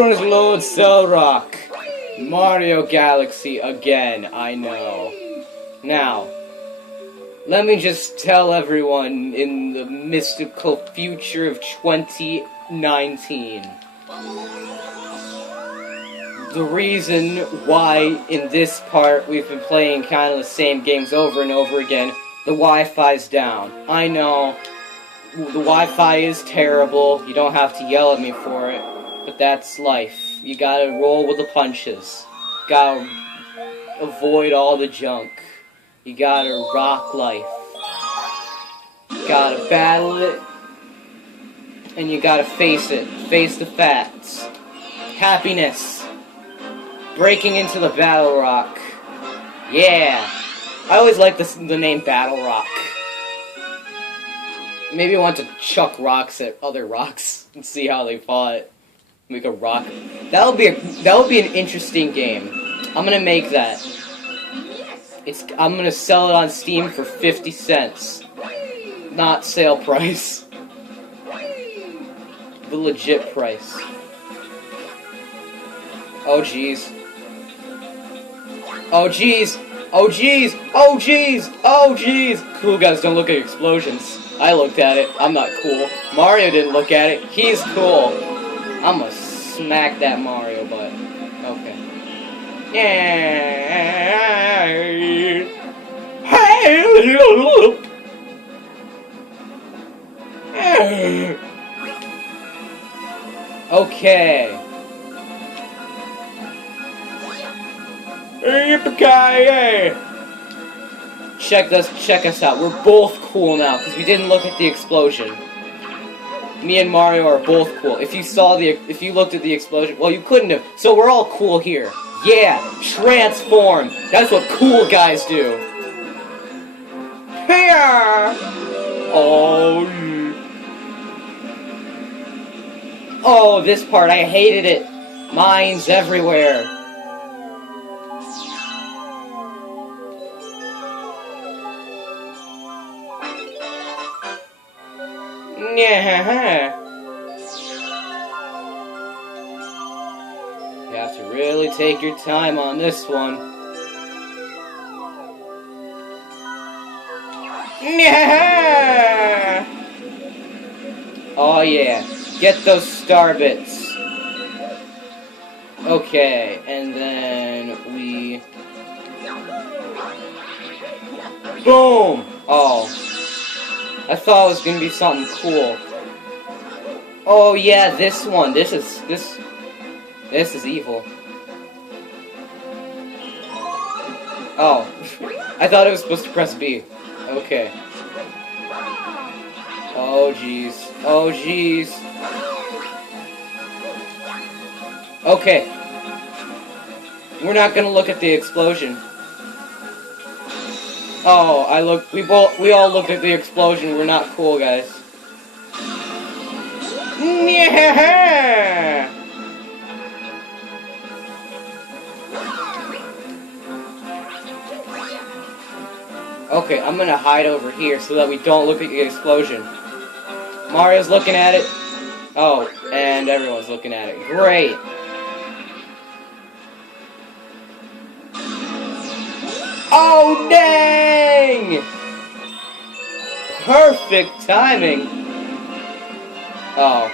Everyone's Lord Cellrock. Mario Galaxy again, I know. Now, let me just tell everyone in the mystical future of 2019. The reason why in this part we've been playing kind of the same games over and over again, the Wi-Fi's down. I know, the Wi-Fi is terrible, you don't have to yell at me for it, but that's life. You gotta roll with the punches. Gotta avoid all the junk. You gotta rock life. You gotta battle it, and you gotta face it. Face the facts. Happiness. Breaking into the Battle Rock. Yeah. I always like the name Battle Rock. Maybe I want to chuck rocks at other rocks and see how they fought. Make a rock. That would be an interesting game. I'm gonna make that. I'm gonna sell it on Steam for 50 cents. Not sale price. The legit price. Oh jeez. Oh jeez. Oh jeez. Oh jeez. Oh jeez. Cool guys don't look at explosions. I looked at it. I'm not cool. Mario didn't look at it. He's cool. I'm gonna smack that Mario butt. Okay. Yeah. Okay. Yippee-ki-yay! Check us out. We're both cool now because we didn't look at the explosion. Me and Mario are both cool. If you looked at the explosion, well, you couldn't have. So we're all cool here. Yeah, transform. That's what cool guys do. Here. Oh. Oh, this part I hated it. Mines everywhere. Yeah. You have to really take your time on this one. Yeah. Oh yeah. Get those star bits. Okay, and then we... Boom! Oh. I thought it was gonna be something cool. Oh yeah, this one. This is evil. Oh. I thought it was supposed to press B. Okay. Oh jeez. Oh jeez. Okay. We're not gonna look at the explosion. Oh, we all looked at the explosion. We're not cool, guys. Yeah. Okay, I'm gonna hide over here so that we don't look at the explosion. Mario's looking at it. Oh, and everyone's looking at it. Great. Oh, dang! Perfect timing. Oh.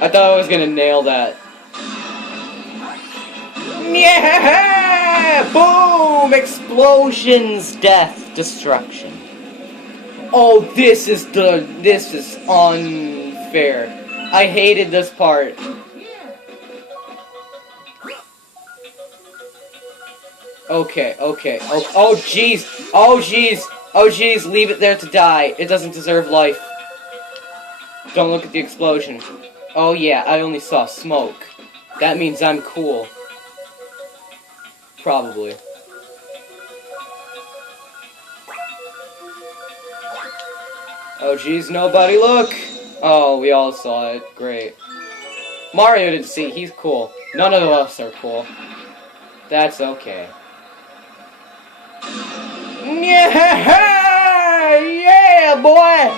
I thought I was gonna nail that. Yeah! Boom! Explosions, death, destruction. Oh, this is unfair. I hated this part. Okay. Oh jeez. Oh jeez. Oh jeez, leave it there to die. It doesn't deserve life. Don't look at the explosion. Oh yeah, I only saw smoke. That means I'm cool. Probably. Oh jeez, nobody look! Oh, we all saw it. Great. Mario didn't see it. He's cool. None of us are cool. That's okay. Yeah, yeah, boy!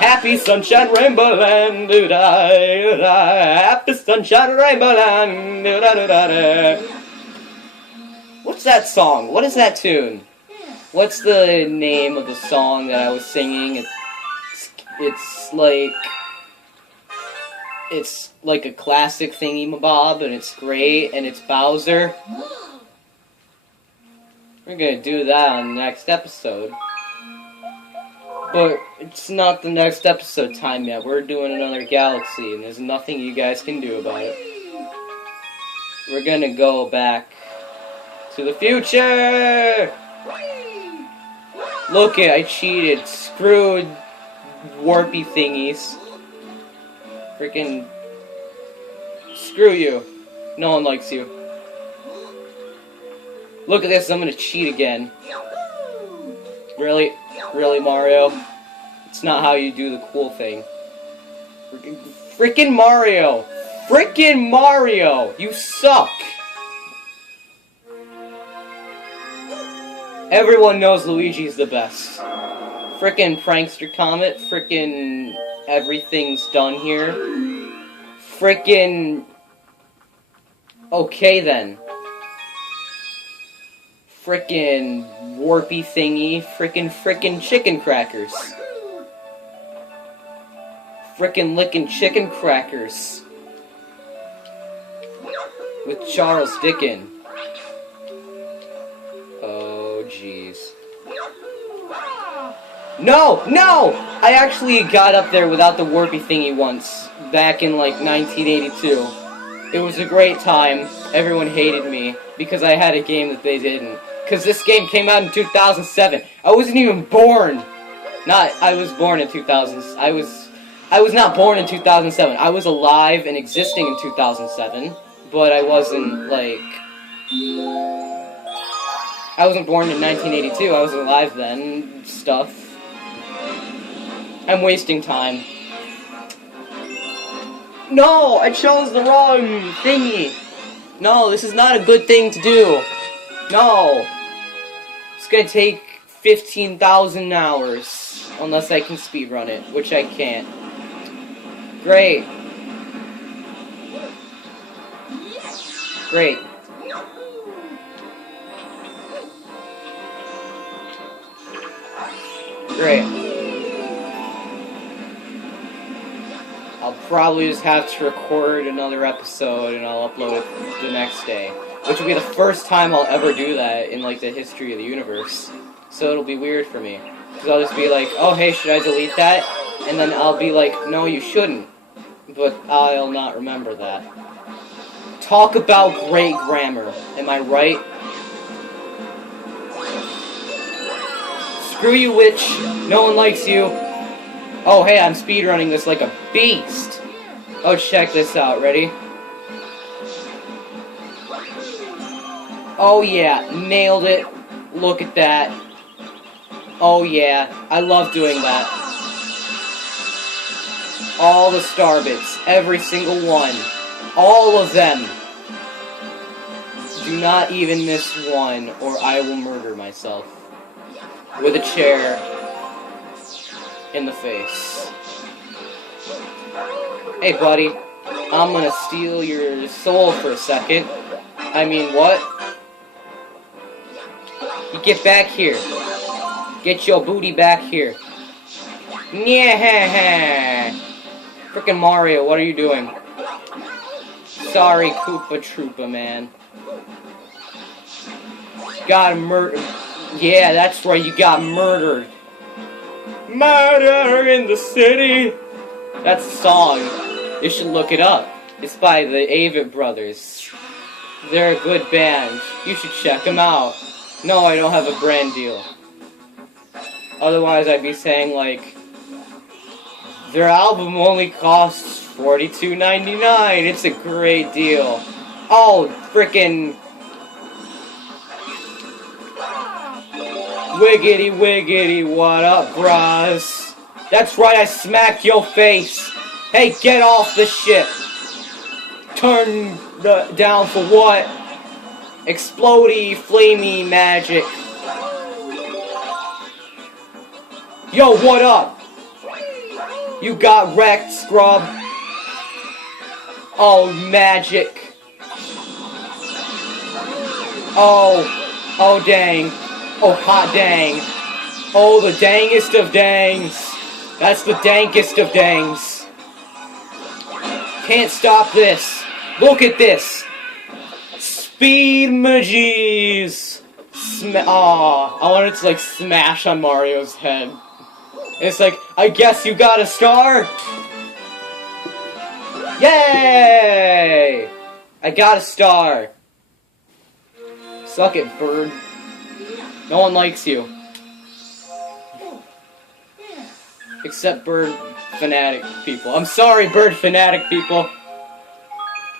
Happy sunshine rainbow land, doo da doo da. Happy sunshine rainbow land, doo da doo da da. What's that song? What is that tune? What's the name of the song that I was singing? It's like a classic thingy-mabob, and it's great, and it's Bowser. We're gonna do that on the next episode. But it's not the next episode time yet. We're doing another galaxy, and there's nothing you guys can do about it. We're gonna go back to the future! Look it, I cheated. Screwed warpy thingies. Freaking screw you. No one likes you. Look at this, I'm gonna cheat again. Really? Really, Mario? It's not how you do the cool thing. Freaking Mario! Freaking Mario! You suck! Everyone knows Luigi's the best. Frickin' Prankster Comet, frickin' everything's done here. Frickin'... Okay then. Frickin' warpy thingy, frickin' chicken crackers. Frickin' lickin' chicken crackers. With Charles Dickens. Oh, jeez. No! No! I actually got up there without the warpy thingy once, back in like 1982. It was a great time. Everyone hated me because I had a game that they didn't. Because this game came out in 2007. I wasn't even born. I was born in 2000. I was not born in 2007. I was alive and existing in 2007, but I wasn't like. I wasn't born in 1982. I was alive then. Stuff. I'm wasting time. No, I chose the wrong thingy. No, this is not a good thing to do. No. It's gonna take 15,000 hours. Unless I can speedrun it, which I can't. Great. Great. Great. I'll probably just have to record another episode and I'll upload it the next day. Which will be the first time I'll ever do that in like the history of the universe. So it'll be weird for me. Because I'll just be like, oh hey, should I delete that? And then I'll be like, no you shouldn't. But I'll not remember that. Talk about great grammar. Am I right? Screw you, witch. No one likes you. Oh, hey, I'm speedrunning this like a beast. Oh, check this out. Ready? Oh, yeah. Nailed it. Look at that. Oh, yeah. I love doing that. All the star bits. Every single one. All of them. Do not even miss one, or I will murder myself. With a chair in the face. Hey, buddy. I'm gonna steal your soul for a second. I mean, what? You get back here. Get your booty back here. Yeah. Frickin' Mario, what are you doing? Sorry, Koopa Troopa, man. Got murdered. Yeah, that's right, you got murdered. Murder in the city. That's a song. You should look it up. It's by the Avett Brothers. They're a good band. You should check them out. No, I don't have a brand deal. Otherwise, I'd be saying, like, their album only costs $42.99. It's a great deal. Oh, frickin' wiggity wiggity, what up, bros? That's right, I smacked your face. Hey, get off the ship. Turn down for what? Explodey, flamey magic. Yo, what up? You got wrecked, scrub. Oh, magic. Oh, dang. Oh, hot dang. Oh, the dangest of dangs. That's the dankest of dangs. Can't stop this. Look at this. Speed Magies. Aw, I wanted to, like, smash on Mario's head. It's like, I guess you got a star? Yay! I got a star. Suck it, bird. No one likes you. Except bird fanatic people. I'm sorry, bird fanatic people.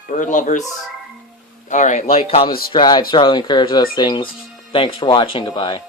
Bird lovers. Alright, like, comment, subscribe, strongly encourage those things. Thanks for watching, goodbye.